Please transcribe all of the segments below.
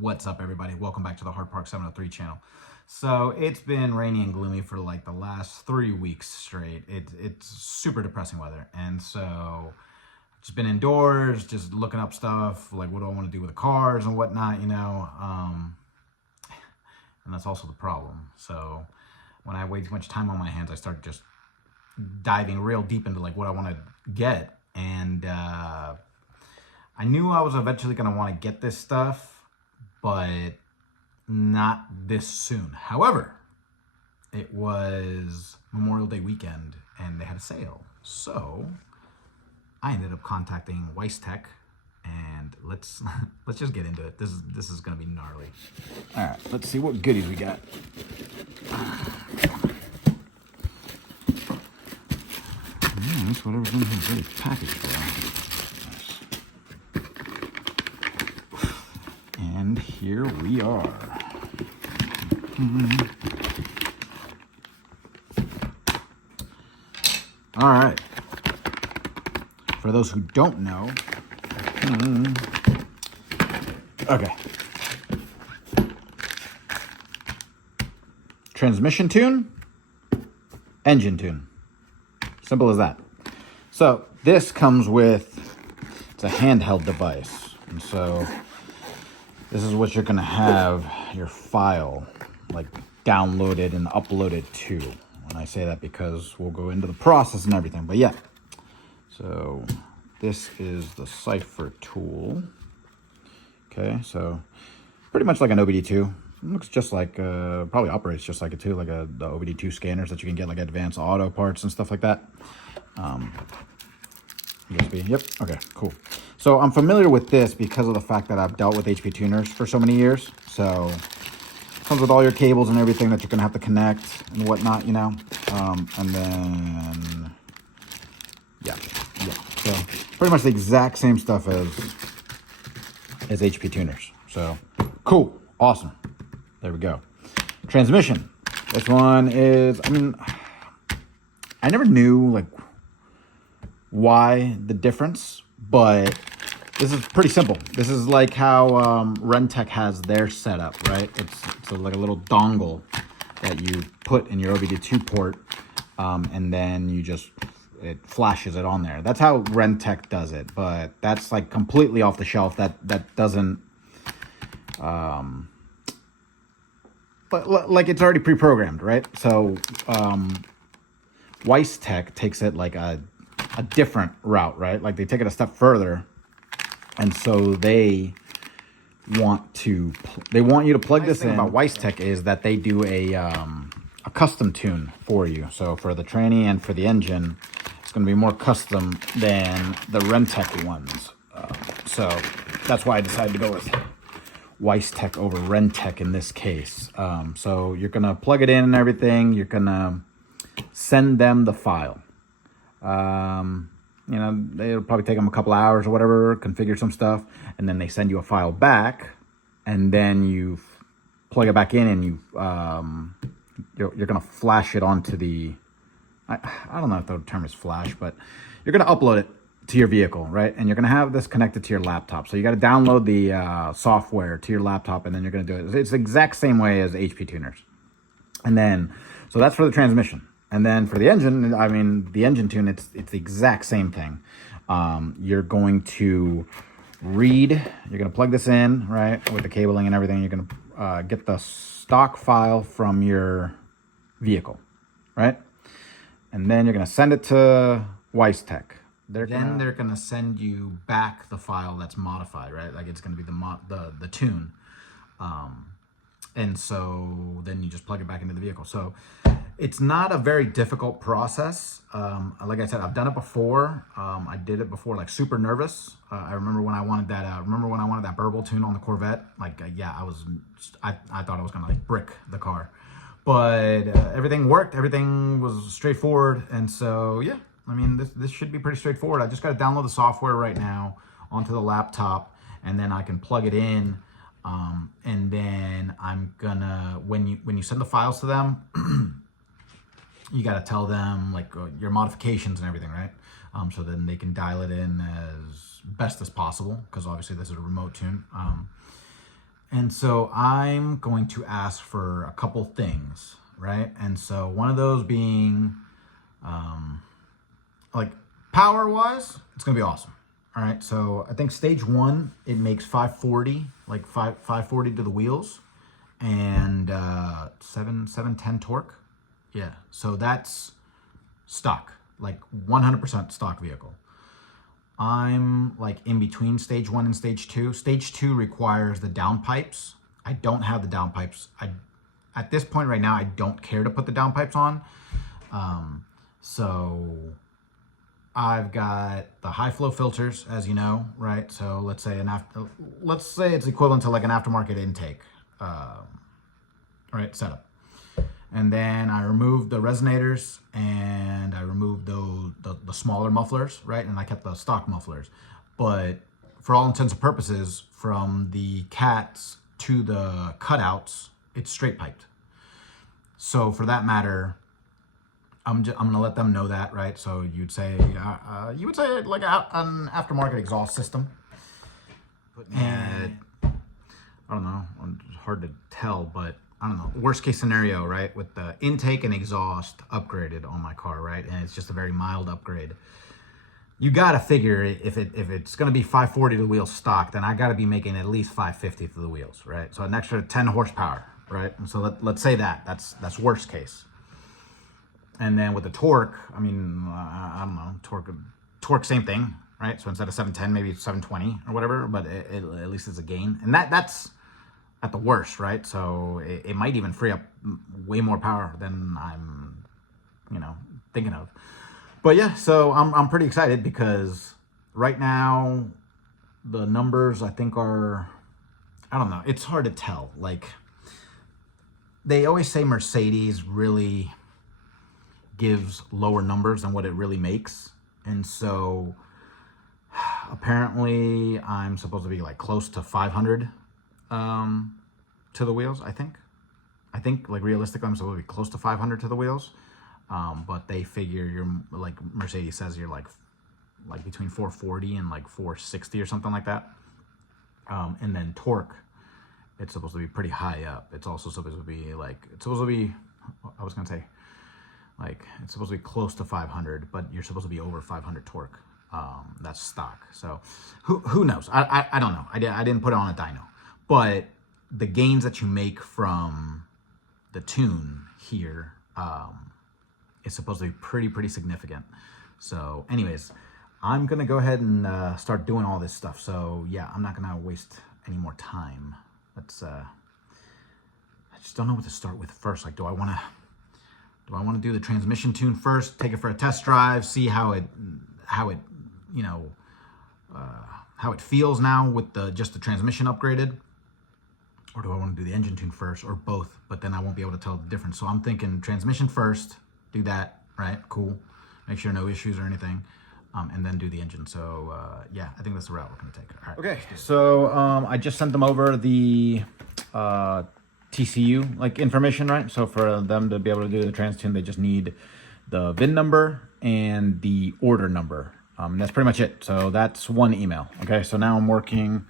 What's up, everybody? Welcome back to the Hard Park 703 channel. So it's been rainy and gloomy for like the last 3 weeks straight. It's super depressing weather, and so just been indoors, just looking up stuff like what do I want to do with the cars and whatnot, you know. And that's also the problem. So when I have way too much time on my hands, I start just diving real deep into like what I want to get, and I knew I was eventually going to want to get this stuff, but not this soon. However, it was Memorial Day weekend and they had a sale. So I ended up contacting Weistec, and let's just get into it. This is going to be gnarly. All right, let's see what goodies we got. That's whatever's in here, really packaged well. And here we are. All right. For those who don't know, okay. Transmission tune, engine tune. Simple as that. So this comes with, it's a handheld device. And so this is what you're gonna have your file like downloaded and uploaded to. And I say that because we'll go into the process and everything, but yeah. So this is the cipher tool. Okay, so pretty much like an OBD2. It looks just like, probably operates just like it too, like the OBD2 scanners that you can get, like advanced auto parts and stuff like that. USB, yep, okay, cool. So I'm familiar with this because of the fact that I've dealt with HP tuners for so many years. So it comes with all your cables and everything that you're gonna have to connect and whatnot, you know. And then, yeah. So pretty much the exact same stuff as HP tuners. So cool, awesome. There we go. Transmission. This one is, I mean, I never knew like why the difference, but this is pretty simple. This is like how Rentec has their setup, right? It's like a little dongle that you put in your OBD2 port, and then it flashes it on there. That's how Rentec does it, but that's like completely off the shelf. That doesn't, but like it's already pre-programmed, right? So Weistec takes it like a different route, right? Like they take it a step further, and so they want you to plug this in. About Weistec is that they do a custom tune for you. So for the tranny and for the engine, it's going to be more custom than the Rentec ones. So that's why I decided to go with Weistec over Rentec in this case. So you're going to plug it in and everything. You're going to send them the file. You know, it'll probably take them a couple hours or whatever, configure some stuff, and then they send you a file back, and then you plug it back in, and you're gonna flash it onto the, I don't know if the term is flash, but you're gonna upload it to your vehicle, right? And you're gonna have this connected to your laptop. So you got to download the software to your laptop, and then you're gonna do it. It's the exact same way as HP tuners. And then, so that's for the transmission. And then for the engine, I mean, the engine tune, it's the exact same thing. You're going to you're going to plug this in, right, with the cabling and everything. You're going to get the stock file from your vehicle, right? And then you're going to send it to Weistec. They're going to send you back the file that's modified, right? Like it's going to be the tune. And so then you just plug it back into the vehicle. So it's not a very difficult process. Like I said, I've done it before. I did it before, like super nervous. I remember when I wanted that burble tune on the Corvette. Like, yeah, I thought I was gonna like brick the car, but everything worked. Everything was straightforward, and so yeah, I mean, this should be pretty straightforward. I just got to download the software right now onto the laptop, and then I can plug it in. And then I'm gonna, when you send the files to them, you got to tell them like your modifications and everything, right? So then they can dial it in as best as possible, because obviously this is a remote tune. And so I'm going to ask for a couple things, right? And so one of those being, like power wise, it's gonna be awesome. All right, so I think stage one, it makes 540, like 540 to the wheels, and 710 torque. Yeah, so that's stock, like 100% stock vehicle. I'm like in between stage one and stage two. Stage two requires the downpipes. I don't have the downpipes. At this point right now, I don't care to put the downpipes on. So I've got the high flow filters, as you know, right? So let's say it's equivalent to like an aftermarket intake, right, setup. And then I removed the resonators and I removed the smaller mufflers, right? And I kept the stock mufflers. But for all intents and purposes, from the cats to the cutouts, it's straight piped. So for that matter, I'm gonna let them know that, right? So you would say like an aftermarket exhaust system. And I don't know, it's hard to tell, but I don't know, worst case scenario, right? With the intake and exhaust upgraded on my car, right? And it's just a very mild upgrade. You gotta figure if it's gonna be 540 to the wheels stock, then I gotta be making at least 550 to the wheels, right? So an extra 10 horsepower, right? And so let's say that's worst case. And then with the torque, I mean, I don't know, torque, same thing, right? So instead of 710, maybe 720 or whatever, but at least it's a gain. And that's at the worst, right? So it might even free up way more power than I'm, thinking of. But yeah, so I'm pretty excited because right now the numbers I think are, I don't know, it's hard to tell. Like they always say Mercedes really gives lower numbers than what it really makes. And so apparently I'm supposed to be like close to 500 to the wheels, I think like realistically I'm supposed to be close to 500 to the wheels. But they figure you're like, Mercedes says you're like between 440 and like 460 or something like that. And then torque, it's supposed to be pretty high up. It's also supposed to be it's supposed to be close to 500, but you're supposed to be over 500 torque. That's stock. So who knows? I don't know. I didn't put it on a dyno, but the gains that you make from the tune here is supposed to be pretty significant. So anyways, I'm gonna go ahead and start doing all this stuff. So yeah, I'm not gonna waste any more time. I just don't know what to start with first. Like, do I want to do the transmission tune first, take it for a test drive, see how it feels now with just the transmission upgraded? Or do I want to do the engine tune first, or both, but then I won't be able to tell the difference? So I'm thinking transmission first, do that, right? Cool. Make sure no issues or anything, and then do the engine. So yeah, I think that's the route we're going to take. All right. Okay, so I just sent them over the TCU information, right? So for them to be able to do the trans tune, they just need the VIN number and the order number. That's pretty much it. So that's one email. Okay, so now I'm working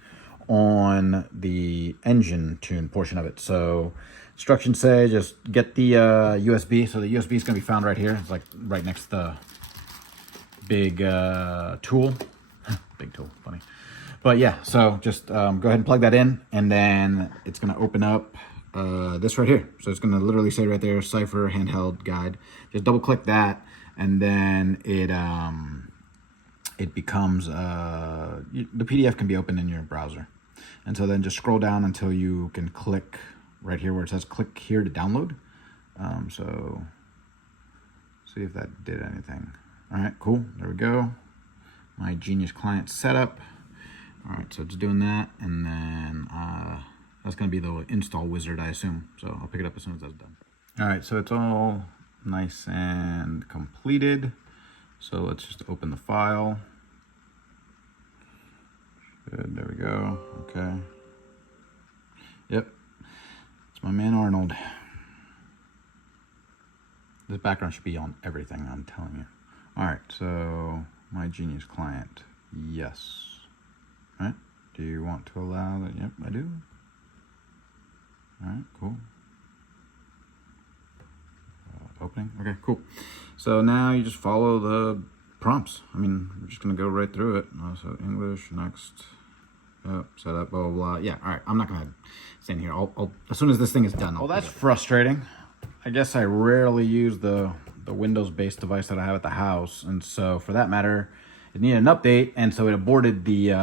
on the engine tune portion of it. So instructions say just get the USB. So the USB is going to be found right here. It's like right next to the big tool. Big tool, funny. But yeah, so just go ahead and plug that in, and then it's going to open up this right here. So it's going to literally say right there, Cipher handheld guide. Just double click that, and then it becomes the PDF can be opened in your browser. And so then just scroll down until you can click right here where it says click here to download. So see if that did anything. All right, cool. There we go. My Genius client setup. All right, so it's doing that, and then that's going to be the install wizard, I assume. So I'll pick it up as soon as that's done. All right, so it's all nice and completed. So let's just open the file. Good, there we go. Okay. Yep, it's my man Arnold. This background should be on everything, I'm telling you. All right, so my Genius client, yes. All right, do you want to allow that? Yep, I do. All right, cool. Opening. Okay, cool. So now you just follow the prompts. I mean, we're just gonna go right through it. So English, next. Yep, setup, blah, blah, blah. Yeah, all right. I'm not gonna stand here. I'll as soon as this thing is done. Well, that's frustrating. I guess I rarely use the Windows-based device that I have at the house, and so for that matter, it needed an update, and so it aborted the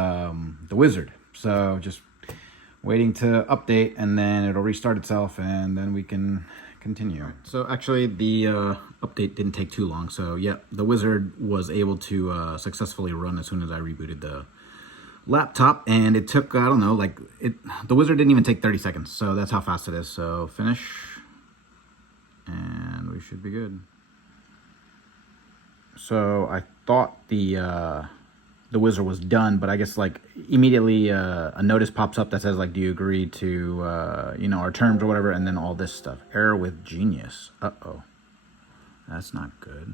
wizard. So just waiting to update, and then it'll restart itself, and then we can continue. Right, so actually, the update didn't take too long. So yeah, the wizard was able to successfully run as soon as I rebooted the laptop, and it took, I don't know, like the wizard didn't even take 30 seconds. So that's how fast it is. So finish, and we should be good. So I thought the wizard was done, but I guess like immediately a notice pops up that says like, do you agree to you know, our terms or whatever, and then all this stuff. Error with Genius. Uh-oh. That's not good.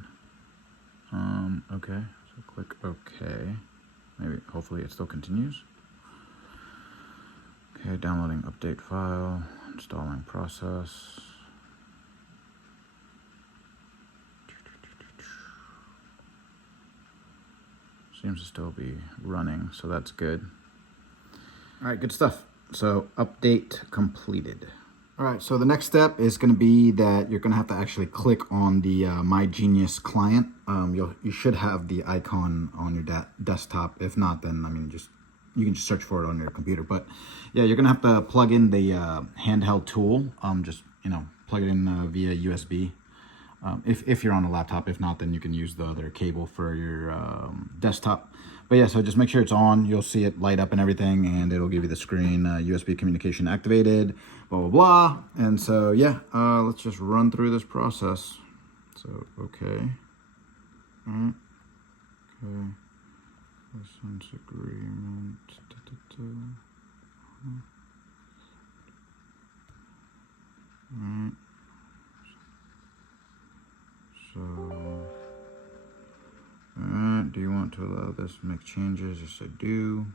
Okay. So click OK. Maybe hopefully it still continues. Okay, downloading update file, installing process. Seems to still be running, so that's good. All right, good stuff. So update completed. All right, so the next step is going to be that you're going to have to actually click on the My Genius client. You should have the icon on your desktop. If not, then I mean, you can just search for it on your computer. But yeah, you're going to have to plug in the handheld tool. Just, you know, plug it in via USB. If you're on a laptop. If not, then you can use the other cable for your desktop. But yeah, so just make sure it's on. You'll see it light up and everything, and it'll give you the screen, USB communication activated, blah, blah, blah. And so, yeah, let's just run through this process. So, okay. All right. Okay. License agreement. All right. So, do you want to allow this to make changes? Yes, I do.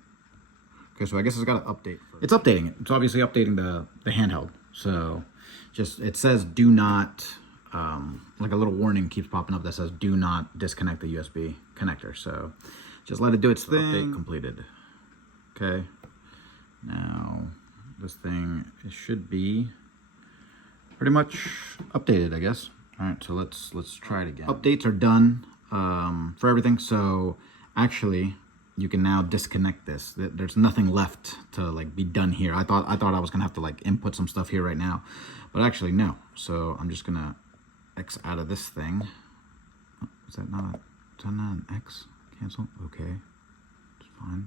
Okay, so I guess it's got to update first. It's updating it. It's obviously updating the handheld. So just, it says do not, like a little warning keeps popping up that says do not disconnect the USB connector. So just let it do its thing. Update completed. Okay. Now this thing, it should be pretty much updated, I guess. All right, so let's try it again. Updates are done for everything. So actually, you can now disconnect this. There's nothing left to like be done here. I thought I was gonna have to like input some stuff here right now, but actually no. So I'm just gonna X out of this thing. Oh, is that not an X? Cancel. Okay, it's fine.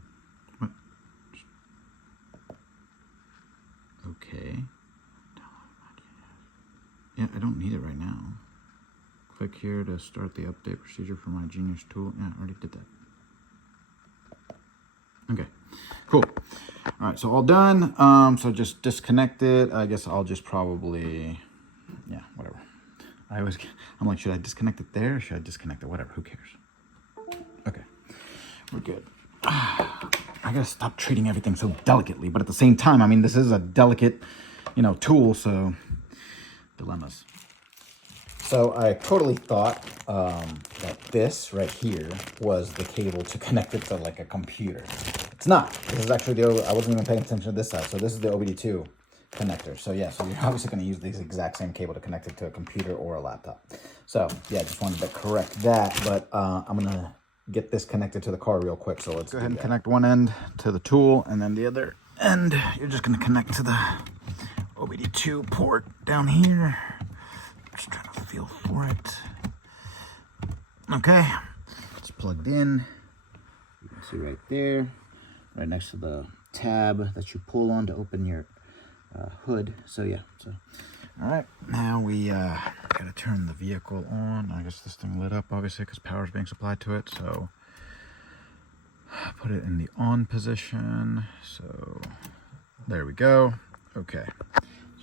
What? Okay. Yeah, I don't need it right now. Click here to start the update procedure for My Genius tool. Yeah, I already did that. Okay, cool. All right, so all done. So just disconnect it. I guess I'll just probably, yeah, whatever. I'm like, should I disconnect it there? Or should I disconnect it? Whatever, who cares? Okay, we're good. I gotta stop treating everything so delicately, but at the same time, I mean, this is a delicate, you know, tool, so dilemmas. So I totally thought that this right here was the cable to connect it to like a computer. It's not. This is actually I wasn't even paying attention to this side. So this is the OBD2 connector. So yeah, so you're obviously going to use this exact same cable to connect it to a computer or a laptop. So yeah, just wanted to correct that, but I'm going to get this connected to the car real quick. So let's go ahead and connect one end to the tool, and then the other end, you're just going to connect to the OBD2 port down here. Just trying to feel for it. Okay, it's plugged in. You can see right there, right next to the tab that you pull on to open your hood. So yeah, so all right, now we gotta turn the vehicle on. I guess this thing lit up obviously because power is being supplied to it. So put it in the on position. So there we go. Okay.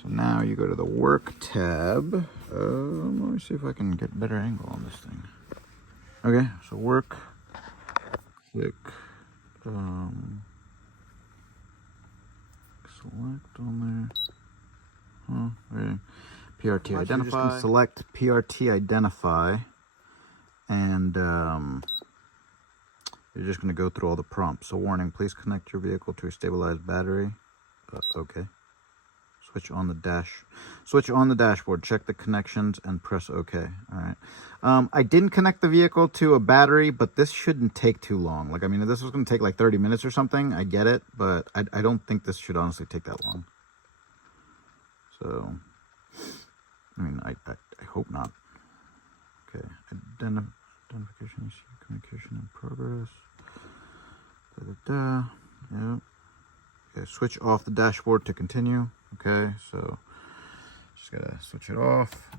So now you go to the work tab. Let me see if I can get a better angle on this thing. Okay, so work, click, select on there. PRT identify. You're just going to select PRT identify, and you're just going to go through all the prompts. So warning, please connect your vehicle to a stabilized battery. Okay. Switch on the dashboard, check the connections and press OK. All right. I didn't connect the vehicle to a battery, but this shouldn't take too long. Like, I mean, if this was going to take like 30 minutes or something, I get it, but I don't think this should honestly take that long. So, I mean, I hope not. Okay. Identification issue, communication in progress. Yeah. Okay, switch off the dashboard to continue. Okay, so just gotta switch it off.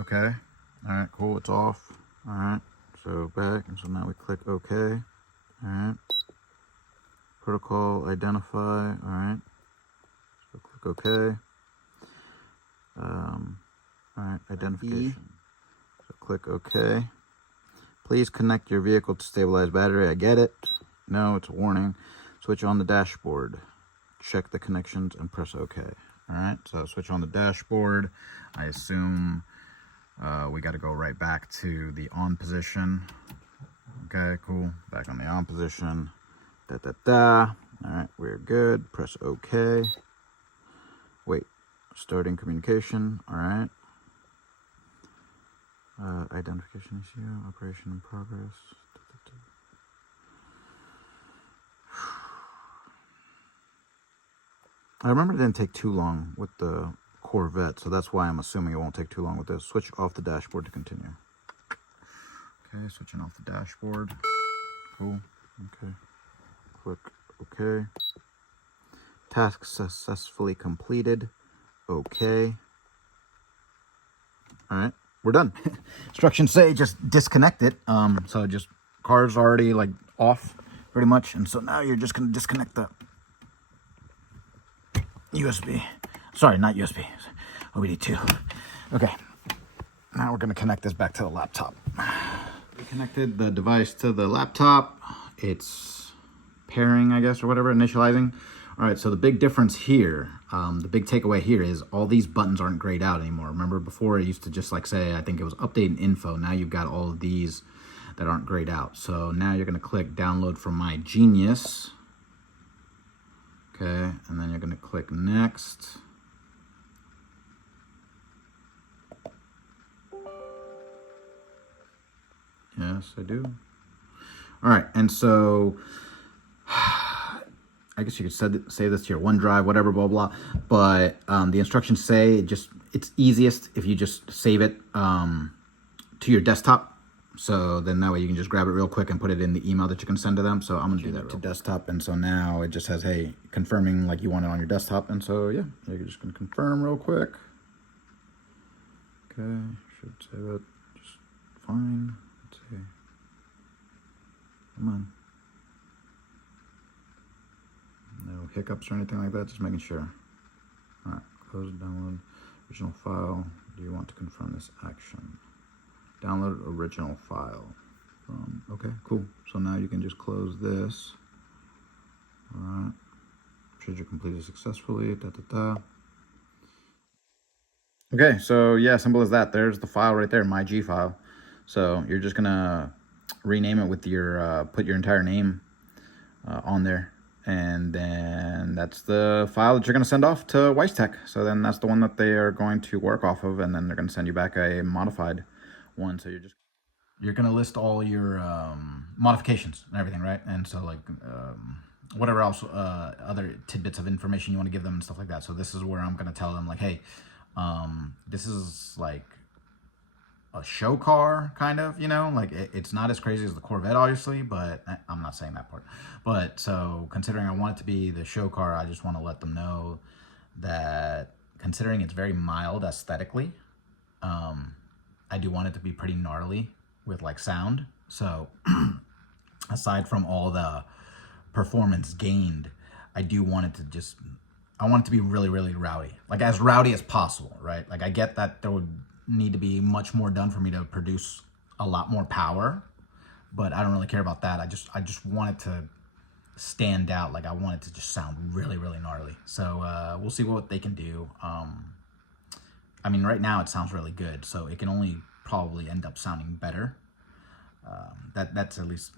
Okay, all right, cool, it's off. All right, so back, and so now we click OK. All right, protocol identify. All right, so click OK. All right, identification. So click OK. Please connect your vehicle to stabilized battery. I get it. No, it's a warning. Switch on the dashboard. Check the connections and press OK. All right, so switch on the dashboard. I assume we got to go right back to the on position. Okay, cool. Back on the on position. All right, we're good. Press OK. Wait, starting communication. All right. Identification issue, operation in progress. I remember it didn't take too long with the Corvette, so that's why I'm assuming it won't take too long with this. Switch off the dashboard to continue. Okay, switching off the dashboard. Cool. Okay. Click OK. Task successfully completed. OK. All right, we're done. Instructions say just disconnect it. So just car's already like off pretty much, and so now you're just gonna disconnect the USB. Sorry, not USB. OBD2. Okay. Now we're going to connect this back to the laptop. We connected the device to the laptop. It's pairing, I guess, or whatever, initializing. All right, so the big difference here, the big takeaway here is all these buttons aren't grayed out anymore. Remember before it used to just like say, I think it was update and info. Now you've got all of these that aren't grayed out. So now you're going to click download from My Genius. Okay, and then you're going to click next. Yes, I do. All right, and so I guess you could save this to your OneDrive, whatever, blah, blah. But the instructions say it's easiest if you just save it to your desktop. So then that way you can just grab it real quick and put it in the email that you can send to them. So I'm gonna do that to desktop. And so now it just says, hey, confirming like you want it on your desktop. And so yeah, you're just gonna confirm real quick. Okay, should save it just fine. Let's see. Come on. No hiccups or anything like that, just making sure. All right, close download original file. Do you want to confirm this action? Download original file. Okay, cool. So now you can just close this. All right. Procedure completed successfully. Okay, so yeah, simple as that. There's the file right there, my G file. So you're just gonna rename it with your, put your entire name on there. And then that's the file that you're gonna send off to Weistec. So then that's the one that they are going to work off of, and then they're gonna send you back a modified one. So you're gonna list all your modifications and everything, right? And so like whatever else other tidbits of information you want to give them and stuff like that. So this is where I'm gonna tell them like, hey, this is like a show car kind of, you know, like it's not as crazy as the Corvette obviously, but I'm not saying that part. But so considering I want it to be the show car, I just want to let them know that considering it's very mild aesthetically, I do want it to be pretty gnarly with like sound. So aside from all the performance gained, I do want it to just, I want it to be really, really rowdy, like as rowdy as possible, right? Like I get that there would need to be much more done for me to produce a lot more power, but I don't really care about that. I just want it to stand out. Like I want it to just sound really, really gnarly. So we'll see what they can do. I mean, right now it sounds really good, so it can only probably end up sounding better. That's at least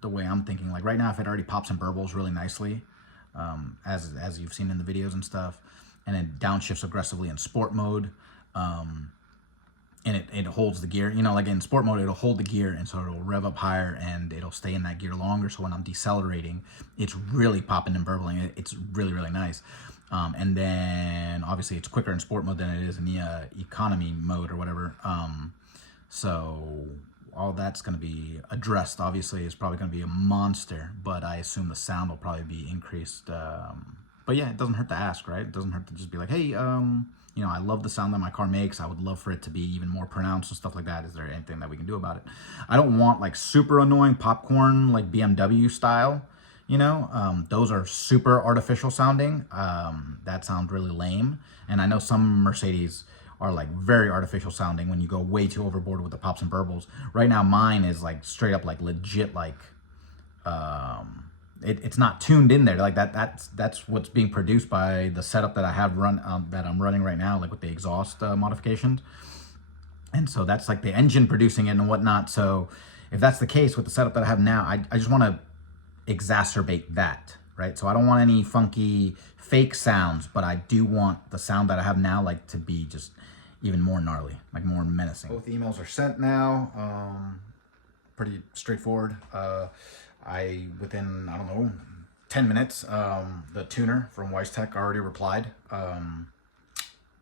the way I'm thinking. Like right now, if it already pops and burbles really nicely, as you've seen in the videos and stuff, and it downshifts aggressively in sport mode, and it holds the gear, you know, like in sport mode, it'll hold the gear, and so it'll rev up higher and it'll stay in that gear longer. So when I'm decelerating, it's really popping and burbling. It's really, really nice. And then obviously it's quicker in sport mode than it is in the economy mode or whatever. So all that's going to be addressed. Obviously, it's probably going to be a monster, but I assume the sound will probably be increased. But yeah, it doesn't hurt to ask, right? It doesn't hurt to just be like, hey, you know, I love the sound that my car makes. I would love for it to be even more pronounced and stuff like that. Is there anything that we can do about it? I don't want like super annoying popcorn, like BMW style, you know, those are super artificial sounding. That sounds really lame. And I know some Mercedes are like very artificial sounding when you go way too overboard with the pops and burbles. Right now, mine is like straight up like legit, like, it's not tuned in there like that. That's what's being produced by the setup that I have that I'm running right now, like with the exhaust modifications. And so that's like the engine producing it and whatnot. So if that's the case with the setup that I have now, I just want to exacerbate that, right? So I don't want any funky fake sounds, but I do want the sound that I have now like to be just even more gnarly, like more menacing. Both emails are sent now. Pretty straightforward. Within, I don't know, 10 minutes, the tuner from Weistec already replied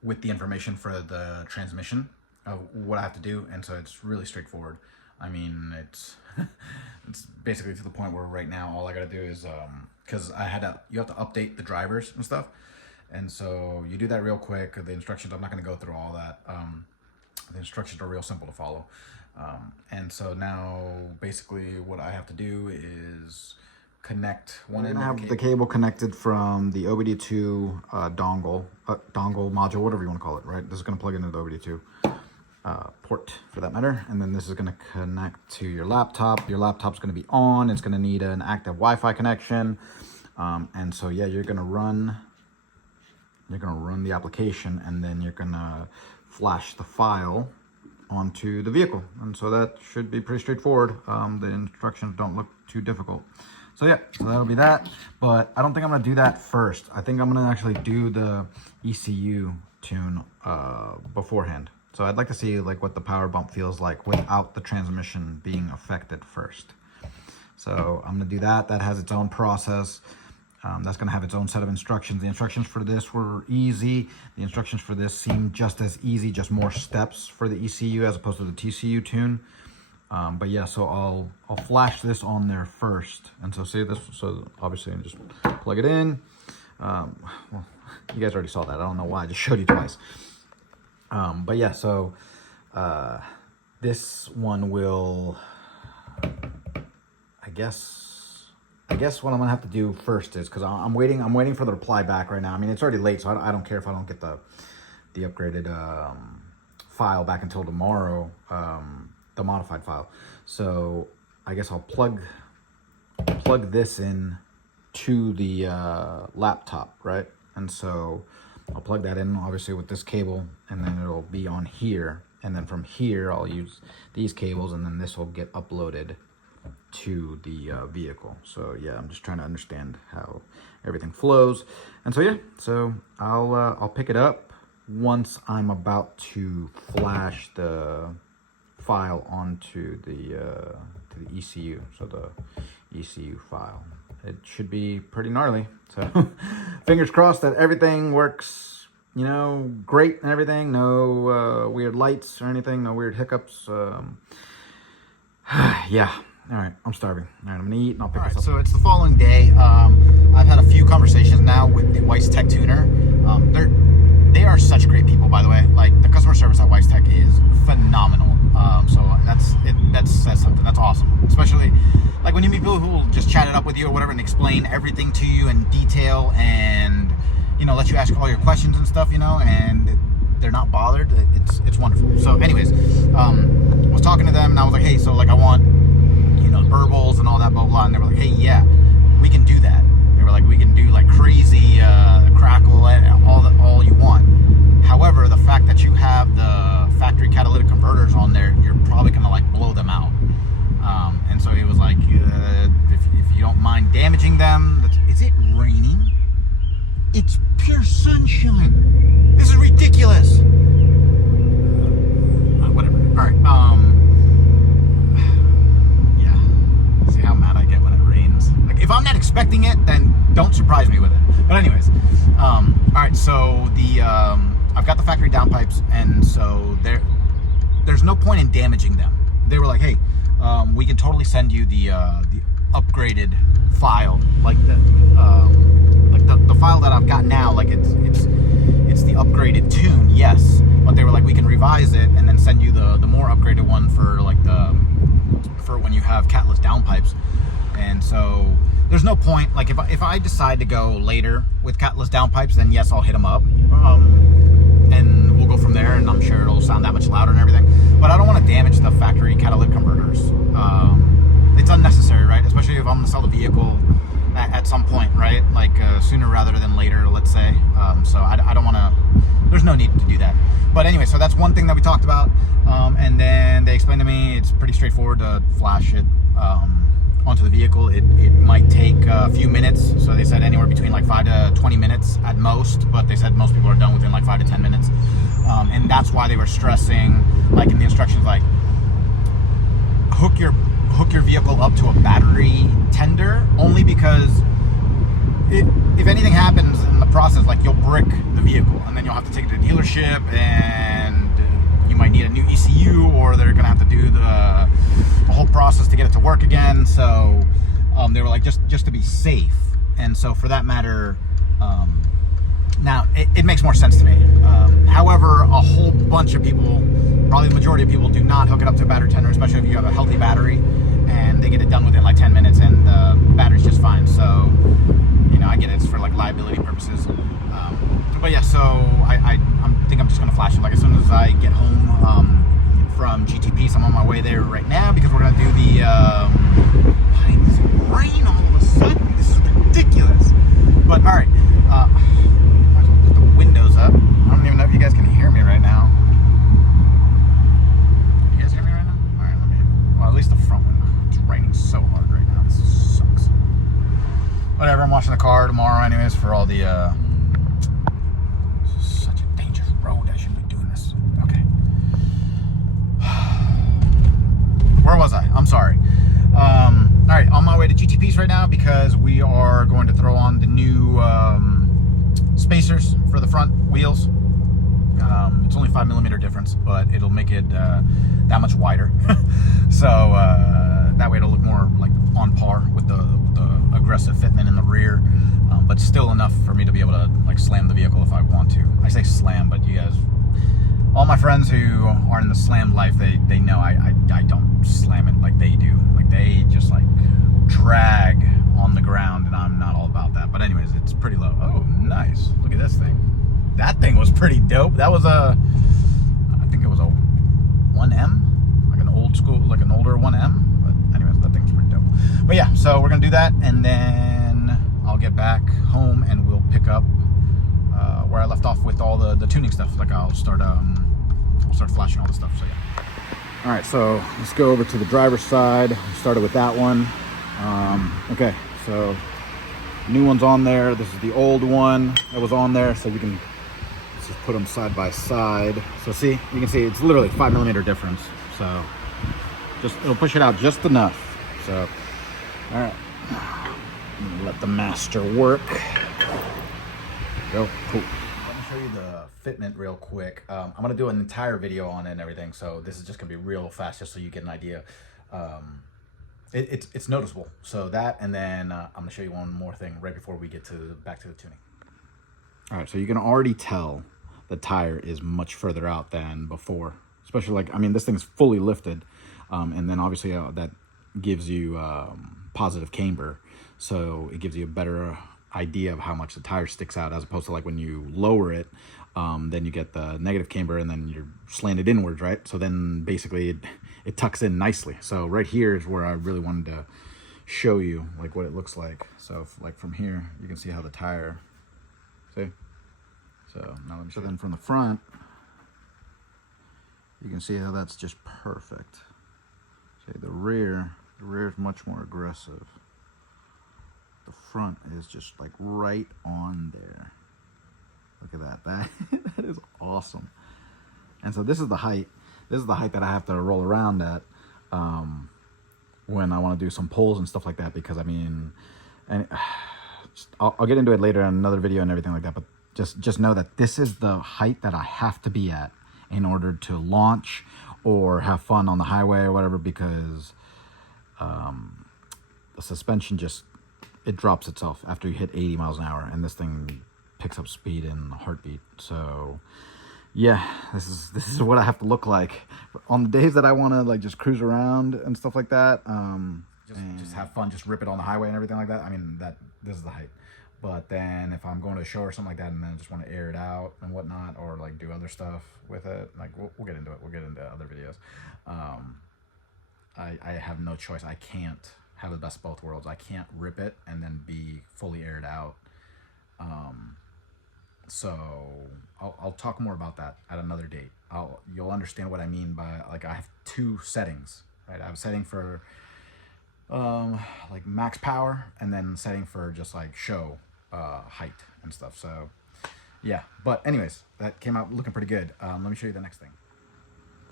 with the information for the transmission of what I have to do. And so it's really straightforward. I mean, it's basically to the point where right now all I got to do is, because you have to update the drivers and stuff. And so you do that real quick. The instructions, I'm not going to go through all that. The instructions are real simple to follow. And so now basically what I have to do is connect one end. I have the cable connected from the OBD2 dongle module, whatever you want to call it, right? This is going to plug into the OBD2 port for that matter. And then this is going to connect to your laptop. Your laptop's going to be on. It's going to need an active Wi-Fi connection. And so, yeah, you're going to run the application, and then you're going to flash the file onto the vehicle. And so that should be pretty straightforward. The instructions don't look too difficult. So yeah, so that'll be that. But I don't think I'm gonna do that first. I think I'm gonna actually do the ECU tune beforehand. So I'd like to see like what the power bump feels like without the transmission being affected first. So I'm gonna do that. That has its own process. That's going to have its own set of instructions. The instructions for this were easy. The instructions for this seem just as easy, just more steps for the ECU as opposed to the TCU tune. But yeah, so I'll flash this on there first. And so see this, so obviously I just plug it in. Well, you guys already saw that. I don't know why, I just showed you twice. But yeah, so this one will, I guess what I'm gonna have to do first is, because I'm waiting for the reply back right now. I mean, it's already late, so I don't care if I don't get the upgraded file back until tomorrow, the modified file. So I guess I'll plug this in to the laptop, right? And so I'll plug that in obviously with this cable, and then it'll be on here, and then from here I'll use these cables, and then this will get uploaded to the vehicle. So yeah, I'm just trying to understand how everything flows. And so yeah, so I'll pick it up once I'm about to flash the file onto the to the ECU. So the ECU file, it should be pretty gnarly. So fingers crossed that everything works, you know, great and everything. No weird lights or anything, no weird hiccups. Yeah. All right, I'm starving. All right, I'm gonna eat and I'll pick this up. So it's the following day. I've had a few conversations now with the Weistec tuner. They are such great people, by the way. Like, the customer service at Weistec is phenomenal. So that says something. That's awesome. Especially like when you meet people who will just chat it up with you or whatever and explain everything to you in detail, and you know, let you ask all your questions and stuff, you know, and they're not bothered. It's wonderful. So anyways, I was talking to them and I was like, hey, so like I want, you know, burbles and all that, blah blah. And they were like, hey, yeah, we can do that. They were like, we can do like crazy crackle, all you want. However, the fact that sunshine. This is ridiculous. Whatever. All right. Yeah. See how mad I get when it rains. Like, if I'm not expecting it, then don't surprise me with it. But anyways, all right. So I've got the factory downpipes, and so there's no point in damaging them. They were like, hey, we can totally send you the upgraded file, like the file that I've got now. Like it's the upgraded tune, yes. But they were like, we can revise it and then send you the more upgraded one for like for when you have catless downpipes. And so there's no point. Like if I decide to go later with catless downpipes, then yes, I'll hit them up. And we'll go from there, and I'm sure it'll sound that much louder and everything. But I don't want to damage the factory catalytic converters. It's unnecessary, right? Especially if I'm going to sell the vehicle at some point, right? Like sooner rather than later, let's say. So I don't want to, there's no need to do that. But anyway, so that's one thing that we talked about. And then they explained to me it's pretty straightforward to flash it onto the vehicle. It might take a few minutes. So they said anywhere between like 5 to 20 minutes at most, but they said most people are done within like 5 to 10 minutes. And that's why they were stressing, like in the instructions, like hook your vehicle up to a battery tender, only because if anything happens in the process, like you'll brick the vehicle and then you'll have to take it to the dealership, and you might need a new ECU, or they're gonna have to do the whole process to get it to work again. So they were like, just to be safe. And so for that matter, now it makes more sense to me. However, a whole bunch of people, probably the majority of people, do not hook it up to a battery tender, especially if you have a healthy battery, and they get it done within like 10 minutes and the battery's just fine. So, you know, I get it, it's for like liability purposes. But yeah, so I think I'm just gonna flash it like as soon as I get home from GTP. So I'm on my way there right now because we're gonna do the why is it rain all of a sudden? This is ridiculous. But all right, might as well put the windows up. I don't even know if you guys can hear me right now. You guys hear me right now? All right, well, at least the front window. It's raining so hard right now. This sucks. Whatever, I'm washing the car tomorrow anyways for all the this is such a dangerous road. I shouldn't be doing this. Okay. Where was I? I'm sorry. All right, on my way to GTP's right now because we are going to throw on the new spacers for the front wheels. It's only 5mm difference, but it'll make it that much wider. So that way it'll look more like on par with the aggressive fitment in the rear, but still enough for me to be able to like slam the vehicle if I want to. I say slam, but you guys, all my friends who are in the slam life, they know I don't slam it like they do. Like they just like drag on the ground, and I'm not all about that. But anyways, it's pretty low. Oh, nice. Look at this thing. That thing was pretty dope. That was I think it was a 1M, like an old school, like an older 1M. But anyways, that thing's pretty dope. But yeah, so we're gonna do that, and then I'll get back home and we'll pick up where I left off with all the tuning stuff. Like I'll start flashing all the stuff. So yeah. All right, so let's go over to the driver's side. I started with that one. Okay, so new one's on there. This is the old one that was on there, so you can let's just put them side by side. So see, you can see it's literally 5mm difference. So just it'll push it out just enough. So all right, let the master work. Go. Cool. Let me show you the fitment real quick. I'm gonna do an entire video on it and everything, so this is just gonna be real fast just so you get an idea. It's noticeable. So that, and then I'm gonna show you one more thing right before we get back to the tuning. All right, so you can already tell the tire is much further out than before, especially like, I mean, this thing's fully lifted, and then obviously that gives you positive camber, so it gives you a better idea of how much the tire sticks out, as opposed to like when you lower it, then you get the negative camber and then you're slanted inwards, right? So then basically it tucks in nicely. So right here is where I really wanted to show you like what it looks like. So if, like from here, you can see how the tire, see? So now let me show. So then from the front, you can see how that's just perfect. See, the rear is much more aggressive. The front is just like right on there. Look at that. That is awesome. And so this is the height. This is the height that I have to roll around at when I want to do some pulls and stuff like that. Because I mean, and I'll get into it later in another video and everything like that. But just know that this is the height that I have to be at in order to launch or have fun on the highway or whatever. Because the suspension it drops itself after you hit 80 miles an hour, and this thing picks up speed in a heartbeat. So yeah, this is what I have to look like on the days that I want to like just cruise around and stuff like that. Just have fun, just rip it on the highway and everything like that. I mean, this is the height. But then if I'm going to a show or something like that, and then I just want to air it out and whatnot, or like do other stuff with it, like we'll get into it. We'll get into other videos. I have no choice. I can't have the best of both worlds. I can't rip it and then be fully aired out. So I'll talk more about that at another date. You'll understand what I mean by, like, I have two settings, right? I have a setting for like max power, and then setting for just like show height and stuff. So yeah, but anyways, that came out looking pretty good. Let me show you the next thing.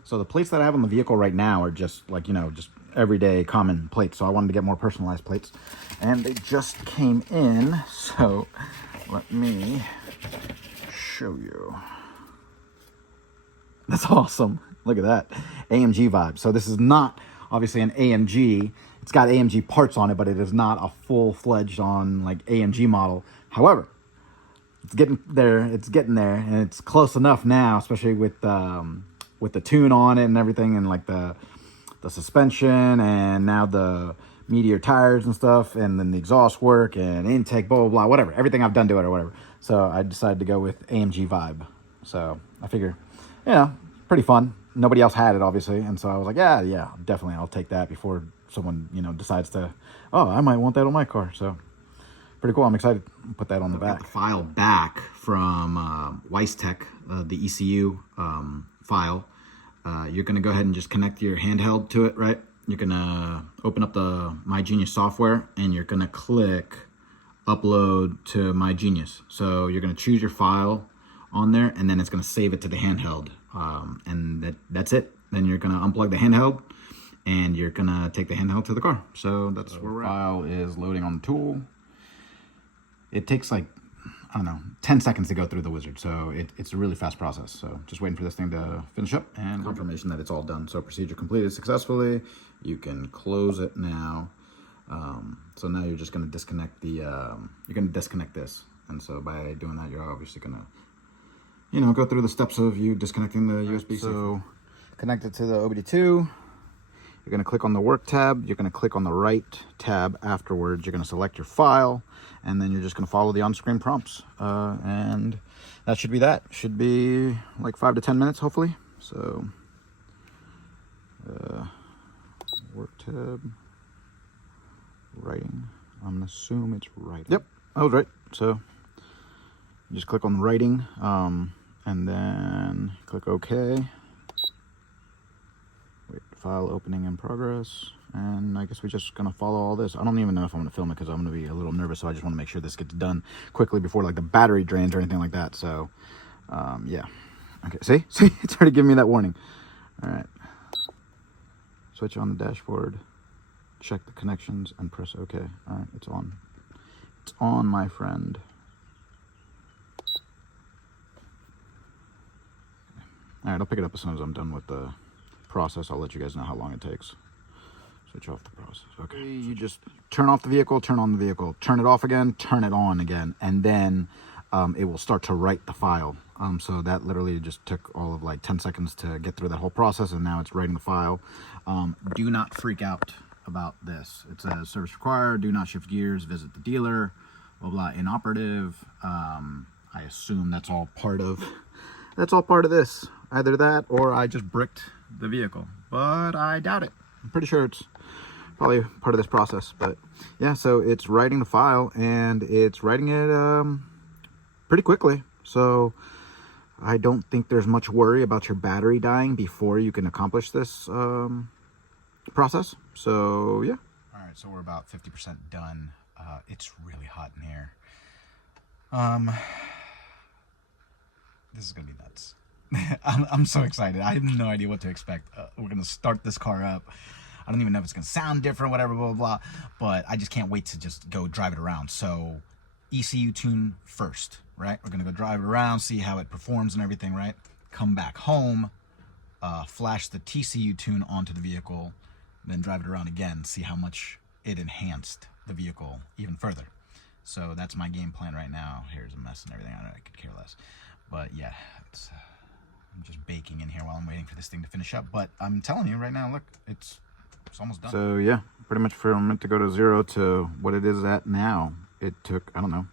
So the plates that I have on the vehicle right now are just like, just everyday common plates. So I wanted to get more personalized plates, and they just came in. So let me show you. That's awesome. Look at that. AMG vibe. So this is not obviously an AMG. It's got AMG parts on it, but it is not a full-fledged on like AMG model. However, it's getting there. It's getting there, and it's close enough now, especially with the tune on it and everything, and like the suspension, and now the Meteor tires and stuff, and then the exhaust work and intake, blah blah blah, whatever, everything I've done to it or whatever. So I decided to go with AMG vibe. So I figure, pretty fun. Nobody else had it, obviously, and so I was like, yeah, definitely, I'll take that before someone decides to, oh, I might want that on my car. So pretty cool. I'm excited to put that on the back. The file back from Weistec, the ECU file. You're going to go ahead and just connect your handheld to it, right? You're going to open up the MyGenius software, and you're going to click upload to MyGenius. So you're going to choose your file on there, and then it's going to save it to the handheld. And that's it. Then you're going to unplug the handheld, and you're going to take the handheld to the car. So that's where we're at. File is loading on the tool. It takes like, I don't know, 10 seconds to go through the wizard. So it's a really fast process. So just waiting for this thing to finish up, and confirmation that it's all done. So procedure completed successfully. You can close it now. So now you're just going to disconnect you're going to disconnect this. And so by doing that, you're obviously going to, go through the steps of you disconnecting the USB. So connect it to the OBD2. You're going to click on the work tab. You're going to click on the right tab afterwards. You're going to select your file, and then you're just going to follow the on-screen prompts. And that should be that. Should be like 5 to 10 minutes, hopefully. So work tab, writing. I'm going to assume it's writing. Yep, I was right. So just click on writing, and then click OK. Wait, file opening in progress. And I guess we're just going to follow all this. I don't even know if I'm going to film it because I'm going to be a little nervous. So I just want to make sure this gets done quickly before like the battery drains or anything like that. So, yeah. Okay, see? It's already giving me that warning. All right. Switch on the dashboard. Check the connections and press OK. All right, it's on. It's on, my friend. All right, I'll pick it up as soon as I'm done with the process. I'll let you guys know how long it takes. Switch off the process. Okay, you just turn off the vehicle, turn on the vehicle, turn it off again, turn it on again, and then it will start to write the file. So that literally just took all of like 10 seconds to get through that whole process, and now it's writing the file. Do not freak out about this. It says service required, do not shift gears, visit the dealer, blah blah, inoperative. I assume that's all part of this. Either that or I just bricked the vehicle, but I doubt it. I'm pretty sure it's probably part of this process. But yeah, so it's writing the file, and it's writing it pretty quickly. So I don't think there's much worry about your battery dying before you can accomplish this process. So yeah. All right, so we're about 50% done. It's really hot in here. This is gonna be nuts. I'm so excited. I have no idea what to expect. We're gonna start this car up. I don't even know if it's gonna sound different, whatever, blah, blah, blah. But I just can't wait to just go drive it around. So ECU tune first, right? We're gonna go drive it around, see how it performs and everything, right? Come back home, flash the TCU tune onto the vehicle, then drive it around again, see how much it enhanced the vehicle even further. So that's my game plan right now. Here's a mess and everything. I could care less. But yeah, I'm just baking in here while I'm waiting for this thing to finish up. But I'm telling you right now, look, it's almost done. So yeah, pretty much from it to go to 0 to what it is at now, it took, I don't know,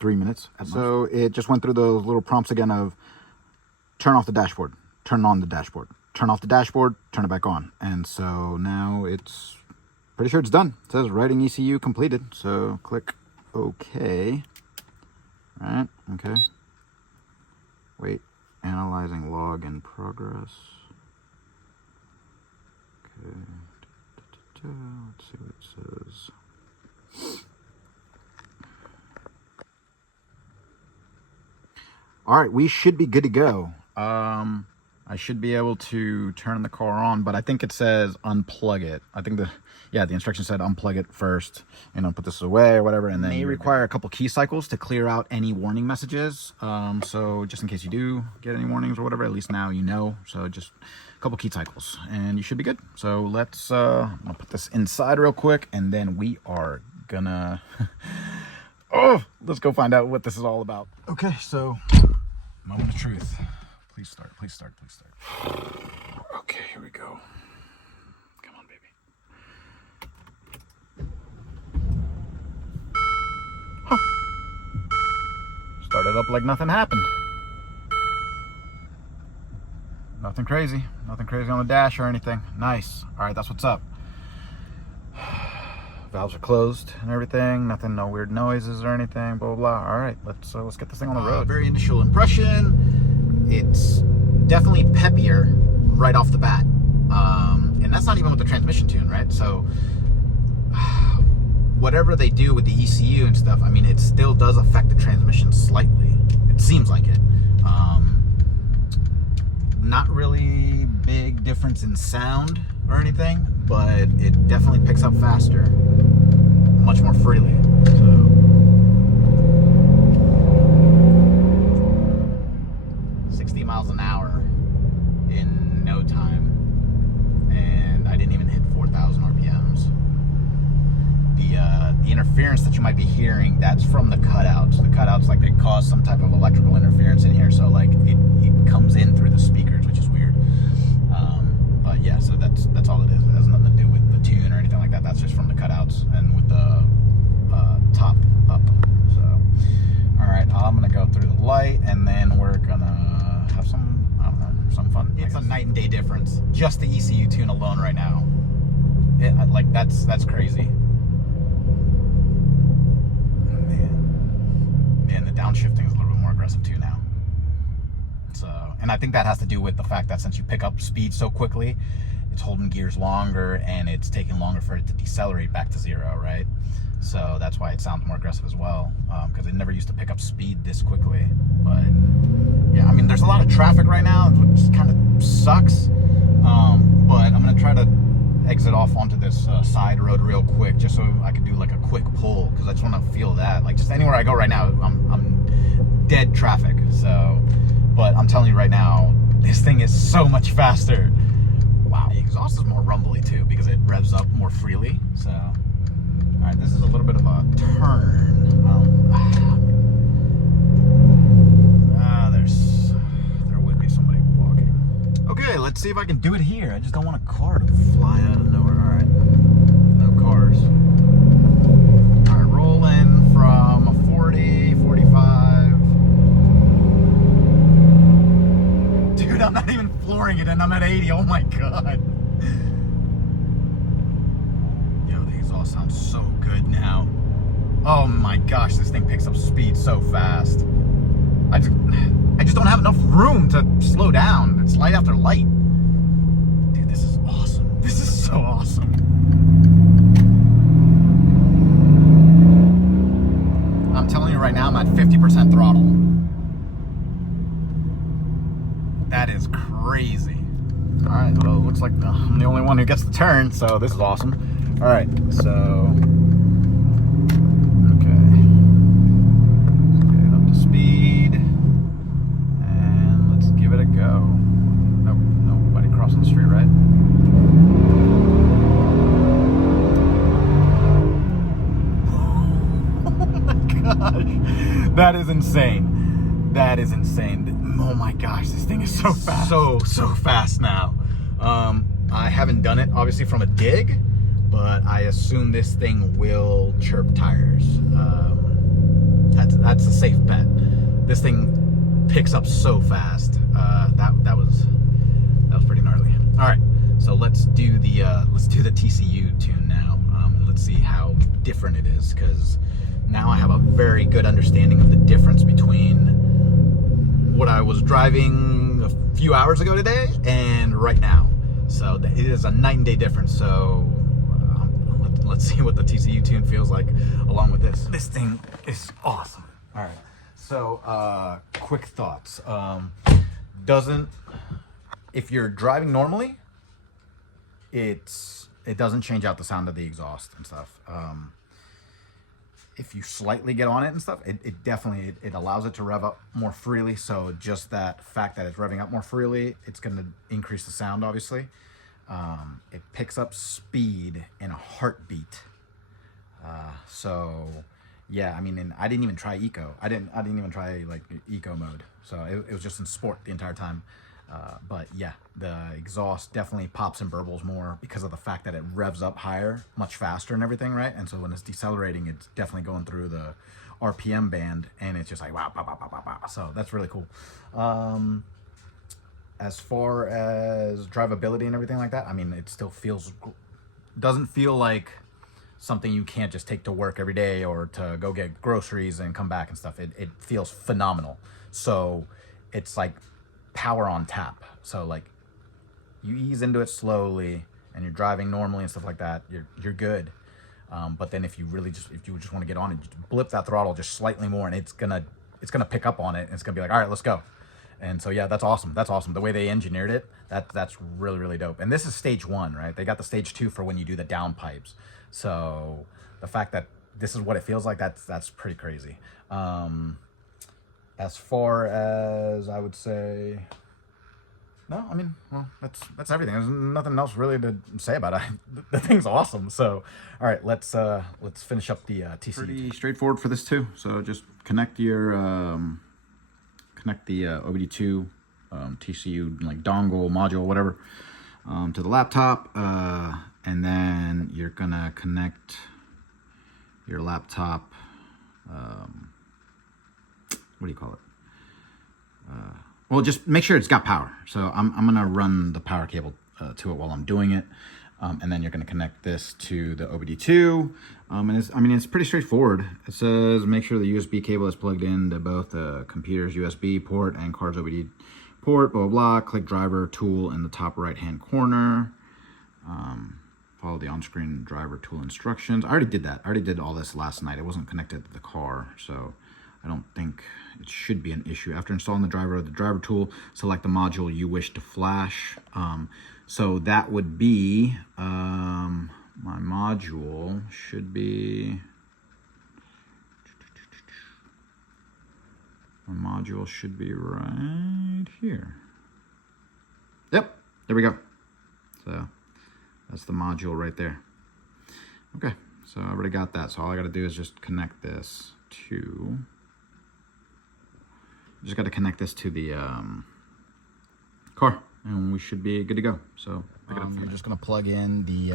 3 minutes. So it just went through those little prompts again of turn off the dashboard, turn on the dashboard, turn off the dashboard, turn it back on. And so now it's pretty sure it's done. It says writing ECU completed. So click OK. Right, okay. Wait, analyzing log in progress. Okay. Let's see what it says. All right, we should be good to go. I should be able to turn the car on, but I think it says unplug it. I think the instruction said unplug it first, you know, put this away or whatever, and then it may require a couple key cycles to clear out any warning messages. So just in case you do get any warnings or whatever, at least now you know. So just a couple key cycles and you should be good. So let's I'm gonna put this inside real quick, and then we are gonna let's go find out what this is all about. Okay, so moment of truth. Please start, please start, please start. Okay, here we go. Come on, baby. Huh. Started up like nothing happened. Nothing crazy. Nothing crazy on the dash or anything. Nice. All right, that's what's up. Valves are closed and everything. Nothing, no weird noises or anything. Blah, blah, blah. All right, let's get this thing on the road. Very initial impression. It's definitely peppier right off the bat. And that's not even with the transmission tune, right? So whatever they do with the ECU and stuff, I mean, it still does affect the transmission slightly. It seems like it. Not really big difference in sound or anything, but it definitely picks up faster, much more freely. So 60 miles an hour in no time, and I didn't even hit 4,000 RPMs. The interference that you might be hearing, that's from the cutouts. The cutouts, like, they cause some type of electrical interference in here, so like it comes in through the speakers, which is weird. But yeah, so that's all it is. It has nothing to do with the tune or anything like that. That's just from the cutouts and with the top up. So all right, I'm gonna go through the light, and then we're gonna have some, I don't know, some fun. It's a night and day difference. Just the ECU tune alone right now. Like that's crazy. Man, the downshifting is a little bit more aggressive too now. So, and I think that has to do with the fact that since you pick up speed so quickly, it's holding gears longer and it's taking longer for it to decelerate back to 0, right? So that's why it sounds more aggressive as well, because it never used to pick up speed this quickly. But yeah, I mean, there's a lot of traffic right now, which kind of sucks. But I'm gonna try to exit off onto this side road real quick, just so I can do like a quick pull, because I just want to feel that. Like, just anywhere I go right now, I'm dead traffic. So, but I'm telling you right now, this thing is so much faster. Wow. The exhaust is more rumbly too, because it revs up more freely. So, all right, this is a little bit of a turn. There would be somebody walking. Okay, let's see if I can do it here. I just don't want a car to fly out of nowhere. All right, no cars. All right, roll in from a 40, 45. Dude, I'm not even flooring it, and I'm at 80. Oh my God. Yo, the exhaust sounds so good now. Oh my gosh, this thing picks up speed so fast. I just don't have enough room to slow down. It's light after light. Dude, this is awesome. This is so awesome. I'm telling you right now, I'm at 50% throttle. That is crazy. All right, well, it looks like I'm the only one who gets the turn, so this is awesome. All right, so, okay. Let's get it up to speed, and let's give it a go. Nope, nobody crossing the street, right? Gosh, that is insane. That is insane. Oh my gosh, this thing is so fast. So fast now. I haven't done it obviously from a dig, but I assume this thing will chirp tires. That's a safe bet. This thing picks up so fast. That was pretty gnarly. All right, so let's do the TCU tune now. And let's see how different it is, because now I have a very good understanding of the difference between what I was driving a few hours ago today and right now. So it is a night and day difference. So let's see what the TCU tune feels like along with this. This thing is awesome. All right. So quick thoughts. If you're driving normally, it doesn't change out the sound of the exhaust and stuff. If you slightly get on it and stuff, it definitely allows it to rev up more freely. So just that fact that it's revving up more freely, it's going to increase the sound, obviously. It picks up speed in a heartbeat. So yeah, I mean, and I didn't even try eco. I didn't even try like eco mode. So it was just in sport the entire time. But yeah, the exhaust definitely pops and burbles more because of the fact that it revs up higher, much faster and everything, right? And so when it's decelerating, it's definitely going through the RPM band, and it's just like wow, wow, wow, wow, wow. So that's really cool. As far as drivability and everything like that, I mean, it still doesn't feel like something you can't just take to work every day or to go get groceries and come back and stuff. It feels phenomenal. So it's like power on tap. So like you ease into it slowly and you're driving normally and stuff like that, you're good. But then if you just want to get on it, just blip that throttle just slightly more, and it's gonna pick up on it, and it's gonna be like, all right, let's go. And so yeah, that's awesome. The way they engineered it, that's really, really dope. And this is stage 1, right? They got the stage 2 for when you do the downpipes. So the fact that this is what it feels like, that's pretty crazy. As far as I would say, no, I mean, well, that's everything. There's nothing else really to say about it. The thing's awesome. So, all right, let's finish up the TCU. Pretty straightforward for this too. So just connect the OBD2 TCU like dongle, module, whatever, to the laptop, and then you're gonna connect your laptop. What do you call it? Well, just make sure it's got power. So I'm gonna run the power cable to it while I'm doing it, and then you're gonna connect this to the OBD2. And it's pretty straightforward. It says make sure the USB cable is plugged into both the computer's USB port and car's OBD port. Blah blah blah. Click driver tool in the top right-hand corner. Follow the on-screen driver tool instructions. I already did that. I already did all this last night. It wasn't connected to the car, so I don't think it should be an issue. After installing the driver tool, select the module you wish to flash. So that would be, my module should be, right here. Yep, there we go. So that's the module right there. Okay, so I already got that. So all I gotta do is just connect this to, just got to connect this to the car, and we should be good to go. So you're just going to plug in the,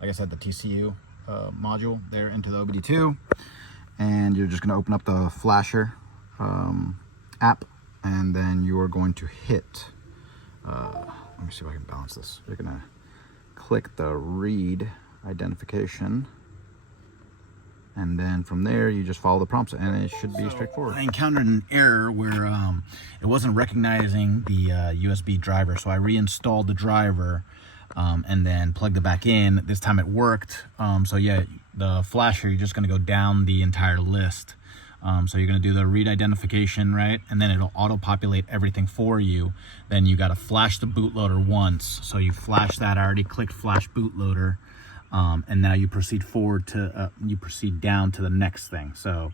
like I said, the TCU module there into the OBD2, and you're just going to open up the Flasher app, and then you are going to hit, let me see if I can balance this. You're going to click the read identification, and then from there you just follow the prompts, and it should be straightforward. I encountered an error where it wasn't recognizing the USB driver, so I reinstalled the driver and then plugged it back in. This time it worked. So yeah, the Flasher, you're just going to go down the entire list So you're going to do the read identification, right? And then it'll auto-populate everything for you. Then you got to flash the bootloader once. So you flash that. I already clicked flash bootloader. And now you proceed forward to, you proceed down to the next thing. So,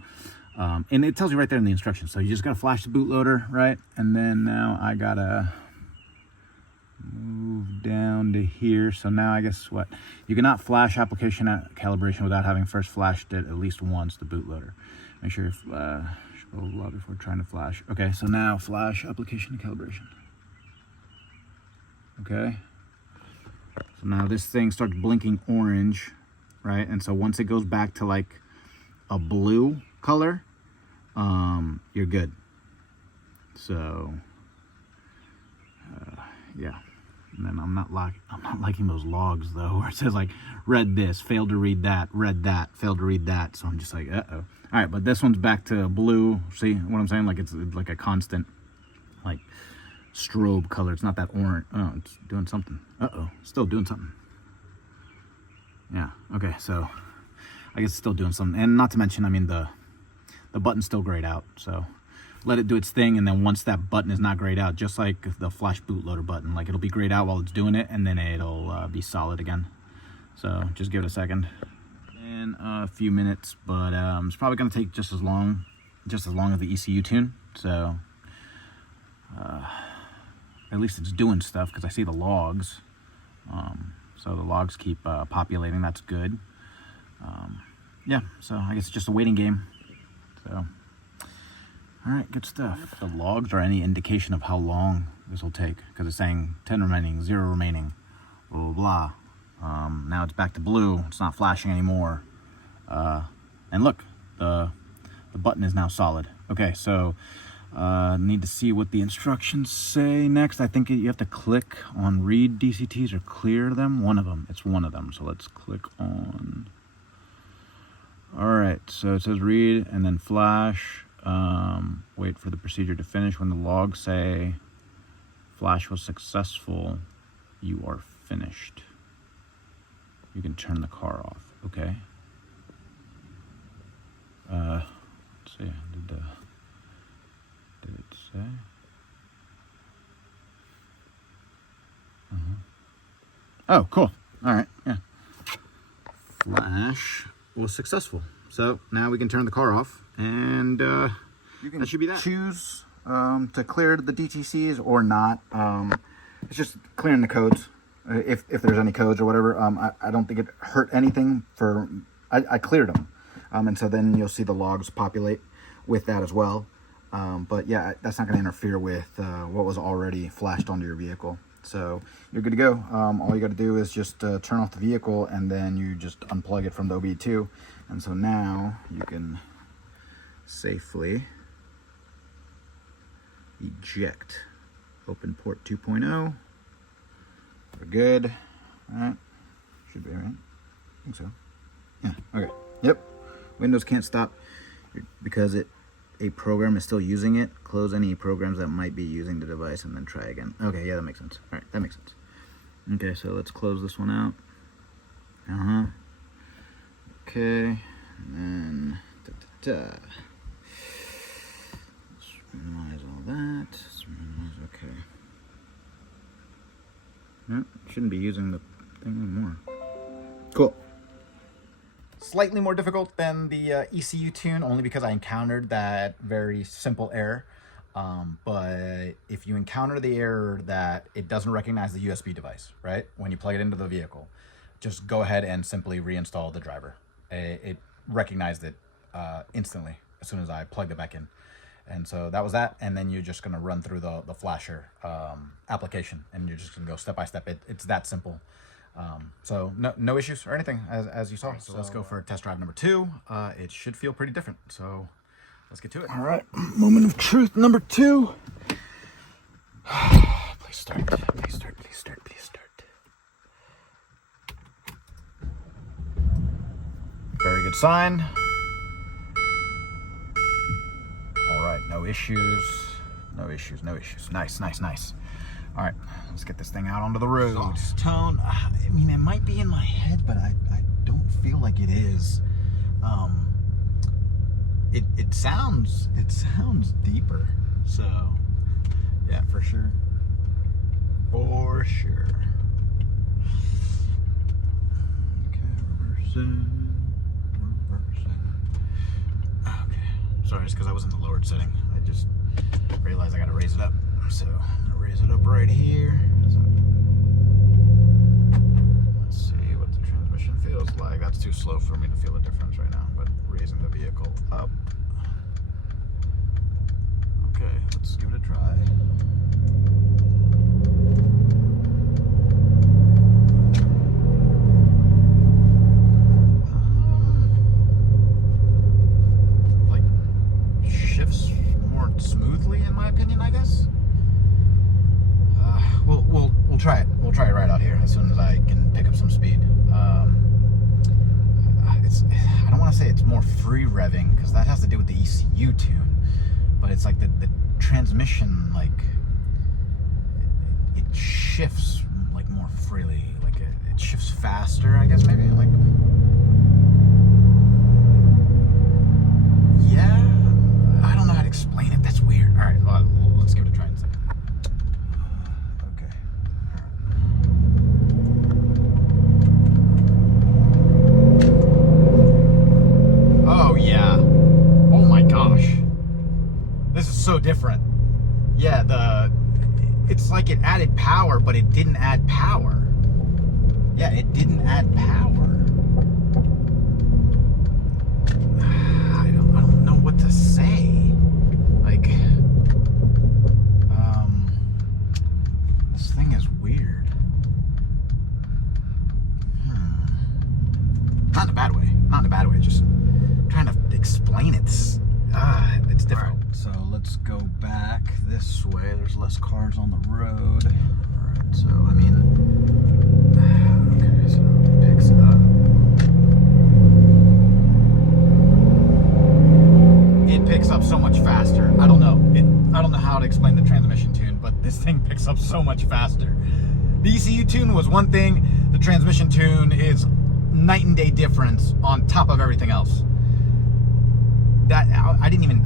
and it tells you right there in the instructions. So you just got to flash the bootloader, right? And then now I got to move down to here. So now I guess what? You cannot flash application calibration without having first flashed it at least once, the bootloader. Make sure you blah, blah, blah, before trying to flash. Okay, so now flash application calibration. Okay. So now this thing starts blinking orange, right? And so once it goes back to like a blue color, you're good. So, yeah. And then I'm not liking those logs though, where it says like read this, failed to read that, failed to read that. So I'm just like, uh-oh. All right, but this one's back to blue. See what I'm saying? Like it's like a constant, like strobe color. It's not that orange. Oh, it's doing something. Uh-oh, still doing something. Yeah. Okay, so I guess it's still doing something. And not to mention, I mean the button's still grayed out. So let it do its thing, and then once that button is not grayed out, just like the flash bootloader button, like it'll be grayed out while it's doing it, and then it'll be solid again. So just give it a second. In a few minutes, but it's probably going to take just as long as the ECU tune. So at least it's doing stuff because I see the logs. So the logs keep populating. That's good. Yeah, so I guess it's just a waiting game. So all right, good stuff. If the logs are any indication of how long this will take, because it's saying 10 remaining, 0 remaining, blah blah blah. Now it's back to blue. It's not flashing anymore. And look, the button is now solid. Okay, so need to see what the instructions say next. I think you have to click on read DCTs or clear them. One of them. It's one of them. So let's click on. All right. So it says read and then flash. Wait for the procedure to finish. When the logs say flash was successful, you are finished. You can turn the car off. Okay. Let's see. Did it say? Oh, cool. All right. Yeah. Flash was successful. So now we can turn the car off, and you can that should be that. Choose to clear the DTCs or not. It's just clearing the codes. If there's any codes or whatever, I don't think it hurt anything for, I cleared them. And so then you'll see the logs populate with that as well. But yeah, that's not gonna interfere with what was already flashed onto your vehicle. So you're good to go. All you gotta do is just turn off the vehicle, and then you just unplug it from the OBD2. And so now you can safely eject. Open port 2.0. We're good. All right. Should be right. I think so. Yeah. Okay. Yep. Windows can't stop because a program is still using it. Close any programs that might be using the device and then try again. Okay. Yeah, that makes sense. All right. That makes sense. Okay. So let's close this one out. Okay. And then let's minimize all that. Let's minimize. Okay. Nope, shouldn't be using the thing anymore. Cool. Slightly more difficult than the ECU tune, only because I encountered that very simple error. But if you encounter the error that it doesn't recognize the USB device, right? When you plug it into the vehicle, just go ahead and simply reinstall the driver. It recognized it instantly as soon as I plugged it back in. And so that was that, and then you're just gonna run through the flasher application, and you're just gonna go step by step. It's that simple. So no issues or anything as you saw. So let's go for test drive number 2. It should feel pretty different. So let's get to it. All right, moment of truth number 2. Please start. Please start. Please start. Please start. Very good sign. No issues, no issues, no issues. Nice, nice, nice. All right, let's get this thing out onto the road. Exhaust tone, I mean, it might be in my head, but I don't feel like it is. it sounds deeper. So yeah, for sure. For sure. Okay, reversing. Okay. Sorry, it's because I was in the lowered setting. I just realized I gotta raise it up. So I'm gonna raise it up right here. So, let's see what the transmission feels like. That's too slow for me to feel a difference right now, but raising the vehicle up. Okay, let's give it a try. Like shifts more smoothly, in my opinion, I guess. We'll try it. We'll try it right out here as soon as I can pick up some speed. I don't want to say it's more free revving because that has to do with the ECU tune, but it's like the transmission, like it shifts like more freely, like it shifts faster, I guess, maybe, like, yeah, I don't know how to explain it. That's weird. All right, well, let's give it a try in a second. Oh yeah. Oh my gosh. This is so different. Yeah, it's like it added power, but it didn't add power. Yeah, it didn't add power. I don't know what to say. Like, this thing is weird. Not in a bad way. Not in a bad way. Just trying to explain it. It's difficult. Right, so let's go back this way. There's less cars on the road. Alright, so I mean, okay, so it picks up. It picks up so much faster. I don't know. I don't know how to explain the transmission tune, but this thing picks up so much faster. The ECU tune was one thing. The transmission tune is night and day difference on top of everything else. That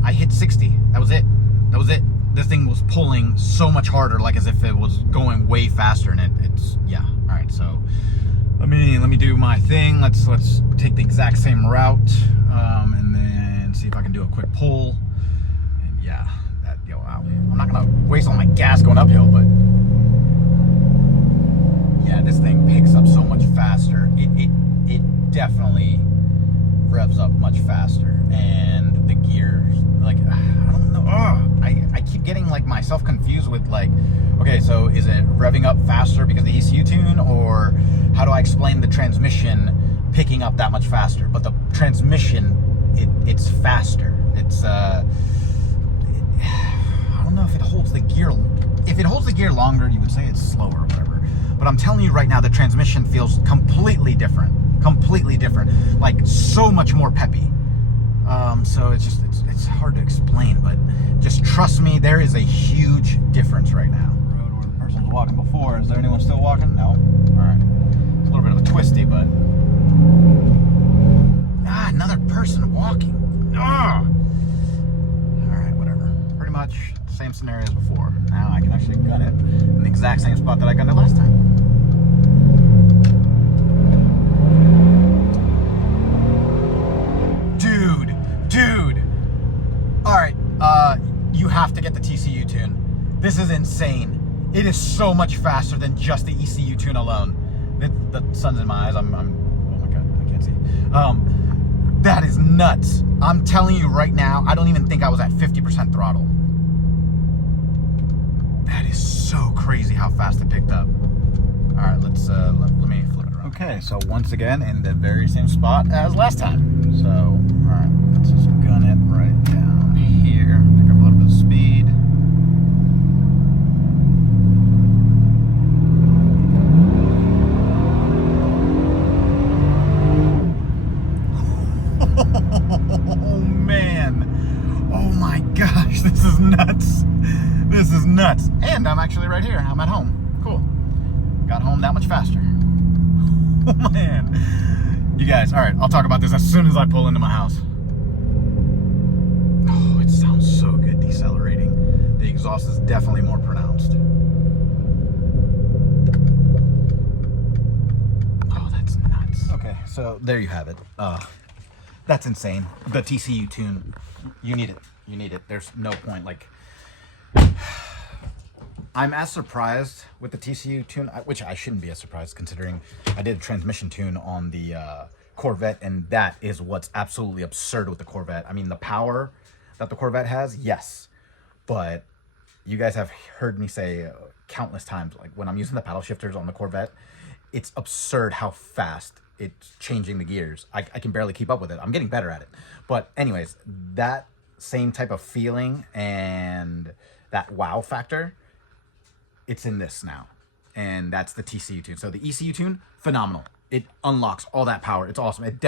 I hit 60. That was it. This thing was pulling so much harder, like as if it was going way faster, and it's yeah. All right, so let me do my thing. Let's take the exact same route, and then see if I can do a quick pull. And yeah, I'm not gonna waste all my gas going uphill, but yeah, this thing picks up so much faster. It definitely revs up much faster, and the gears, like, I don't know. I keep getting like myself confused with, like, okay, so is it revving up faster because of the ECU tune, or how do I explain the transmission picking up that much faster? But the transmission, it's faster. It's I don't know if it holds the gear. If it holds the gear longer, you would say it's slower or whatever. But I'm telling you right now, the transmission feels completely different. Like so much more peppy. So it's hard to explain, but just trust me, there is a huge difference right now. Road where the person was walking before. Is there anyone still walking? No. All right. It's a little bit of a twisty, but another person walking. All right, whatever. Pretty much the same scenario as before. Now I can actually gun it in the exact same spot that I gunned it last time. Dude. All right, you have to get the TCU tune. This is insane. It is so much faster than just the ECU tune alone. The sun's in my eyes. I'm oh my God, I can't see. That is nuts. I'm telling you right now, I don't even think I was at 50% throttle. That is so crazy how fast it picked up. All right, let me flip it around. Okay, so once again, in the very same spot as last time. So, all right, let's just gun it right down here. Pick up a little bit of speed. Oh man, oh my gosh, this is nuts. This is nuts. And I'm actually right here. I'm at home. Cool. Got home that much faster. Oh man. You guys, all right, I'll talk about this as soon as I pull into my house. decelerating. The exhaust is definitely more pronounced. Oh, that's nuts. Okay, so there you have it. That's insane. The TCU tune, you need it. You need it. There's no point. Like, I'm as surprised with the TCU tune, which I shouldn't be as surprised considering I did a transmission tune on the Corvette, and that is what's absolutely absurd with the Corvette. I mean, the power that the Corvette has, yes, but you guys have heard me say countless times, like when I'm using the paddle shifters on the Corvette, it's absurd how fast it's changing the gears. I can barely keep up with it. I'm getting better at it. But anyways, that same type of feeling and that wow factor, it's in this now. And that's the TCU tune. So the ECU tune, phenomenal. It unlocks all that power. It's awesome. It's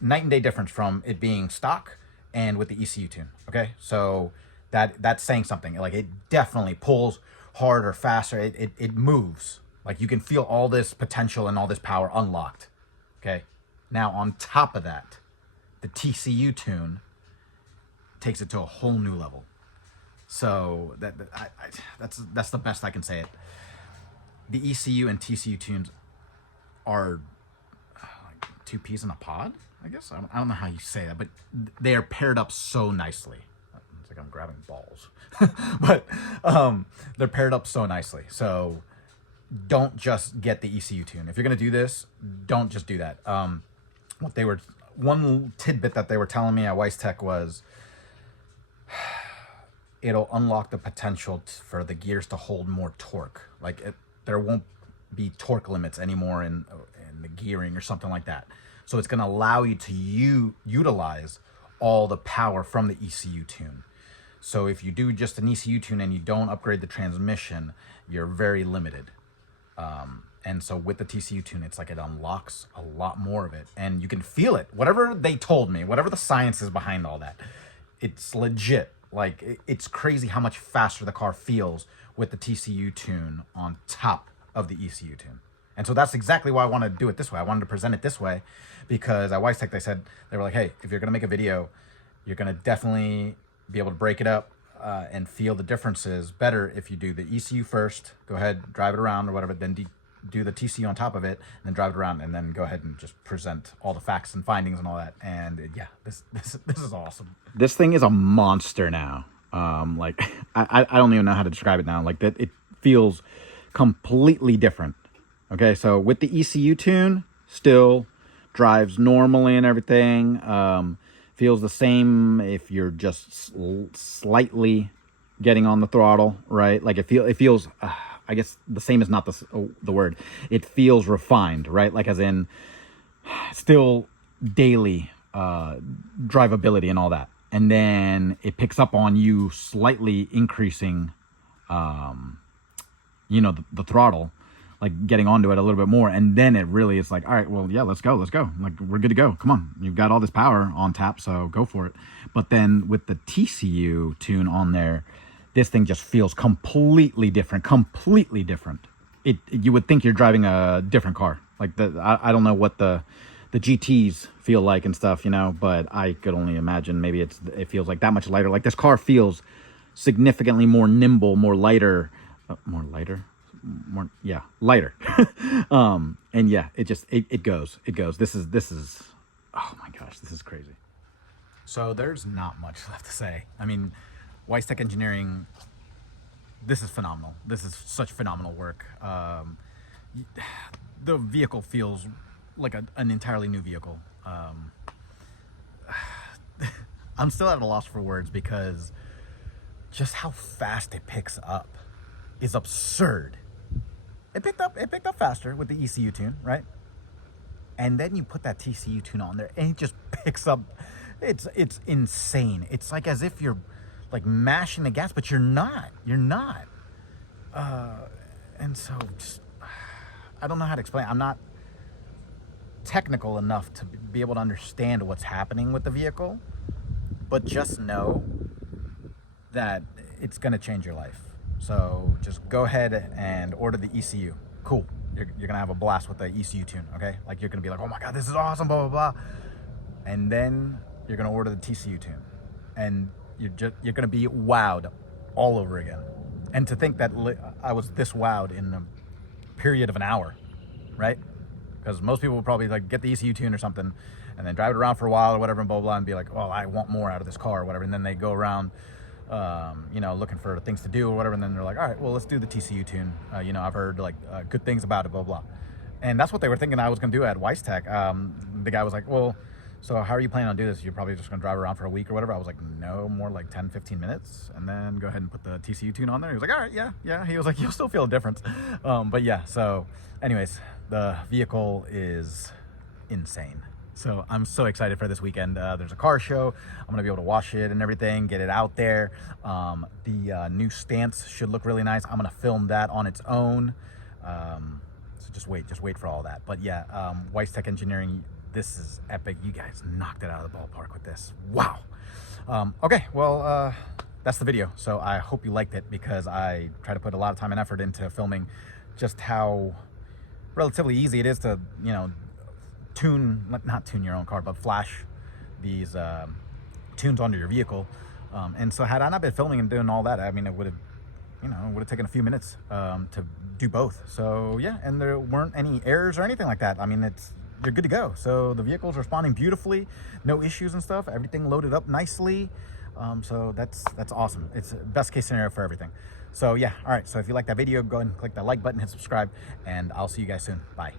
night and day difference from it being stock and with the ECU tune. Okay, so that's saying something. Like, it definitely pulls harder, faster. It moves. Like, you can feel all this potential and all this power unlocked. Okay, now on top of that, the TCU tune takes it to a whole new level. So that's the best I can say it. The ECU and TCU tunes are like two peas in a pod, I guess. I don't know how you say that, but they are paired up so nicely. It's like I'm grabbing balls. But they're paired up so nicely. So don't just get the ECU tune. If you're going to do this, don't just do that. One tidbit that they were telling me at Weistec was it'll unlock the potential for the gears to hold more torque. Like, there won't be torque limits anymore in the gearing or something like that. So it's going to allow you to utilize all the power from the ECU tune. So if you do just an ECU tune and you don't upgrade the transmission, you're very limited. And so with the TCU tune, it's like it unlocks a lot more of it, and you can feel it. Whatever they told me, whatever the science is behind all that, it's legit. Like, it's crazy how much faster the car feels with the TCU tune on top of the ECU tune. And so that's exactly why I wanted to do it this way. I wanted to present it this way because at Weistec they were like, hey, if you're going to make a video, you're going to definitely be able to break it up and feel the differences better if you do the ECU first, go ahead, drive it around or whatever, then do the TCU on top of it, and then drive it around, and then go ahead and just present all the facts and findings and all that. And yeah, this is awesome. This thing is a monster now. Like, I don't even know how to describe it now. Like, that, it feels completely different. Okay, so with the ECU tune, still drives normally and everything. Feels the same if you're just slightly getting on the throttle, right? Like, it feels. I guess the same is not the word. It feels refined, right? Like, as in still daily drivability and all that. And then it picks up on you slightly increasing, the throttle, like getting onto it a little bit more. And then it really is like, all right, well, yeah, let's go. Like, we're good to go. Come on. You've got all this power on tap, so go for it. But then with the TCU tune on there, this thing just feels completely different. You would think you're driving a different car. Like, I don't know what the GTs feel like and stuff, but I could only imagine maybe it feels like that much lighter. Like, this car feels significantly more nimble, more lighter. Lighter. And yeah, it goes. This is, oh my gosh, this is crazy. So there's not much left to say. I mean, Weistec Engineering, this is phenomenal. This is such phenomenal work. The vehicle feels like an entirely new vehicle. I'm still at a loss for words because just how fast it picks up is absurd. It picked up faster with the ECU tune, right? And then you put that TCU tune on there and it just picks up. It's insane. It's like as if you're like mashing the gas, but you're not. And so just, I don't know how to explain. I'm not technical enough to be able to understand what's happening with the vehicle, but just know that it's going to change your life. So just go ahead and order the ECU. Cool. You're going to have a blast with the ECU tune, okay? Like, you're going to be like, oh my God, this is awesome, blah, blah, blah. And then you're going to order the TCU tune. And you're gonna be wowed all over again. And to think that I was this wowed in the period of an hour, right? Because most people will probably like get the ECU tune or something and then drive it around for a while or whatever and blah, blah, and be like, oh, I want more out of this car or whatever. And then they go around, you know, looking for things to do or whatever. And then they're like, all right, well, let's do the TCU tune. You know, I've heard like good things about it, blah, blah. And that's what they were thinking I was going to do at Weistec. The guy was like, well, so how are you planning on doing this? You're probably just going to drive around for a week or whatever. I was like, no, more like 10, 15 minutes. And then go ahead and put the TCU tune on there. He was like, all right, yeah. He was like, you'll still feel a difference. But yeah, so anyways, the vehicle is insane. So I'm so excited for this weekend. There's a car show. I'm going to be able to wash it and everything, get it out there. The new stance should look really nice. I'm going to film that on its own. So just wait for all that. But yeah, Weistec Engineering, this is epic. You guys knocked it out of the ballpark with this. Wow. Okay, well, that's the video. So I hope you liked it, because I try to put a lot of time and effort into filming just how relatively easy it is to, you know, not tune your own car, but flash these tunes onto your vehicle. And so had I not been filming and doing all that, I mean, it would have taken a few minutes to do both. So yeah, and there weren't any errors or anything like that. I mean, you're good to go. So the vehicle's responding beautifully, no issues and stuff, everything loaded up nicely. So that's awesome. It's best case scenario for everything. So yeah, all right, so if you like that video, go ahead and click that like button, hit subscribe, and I'll see you guys soon. Bye.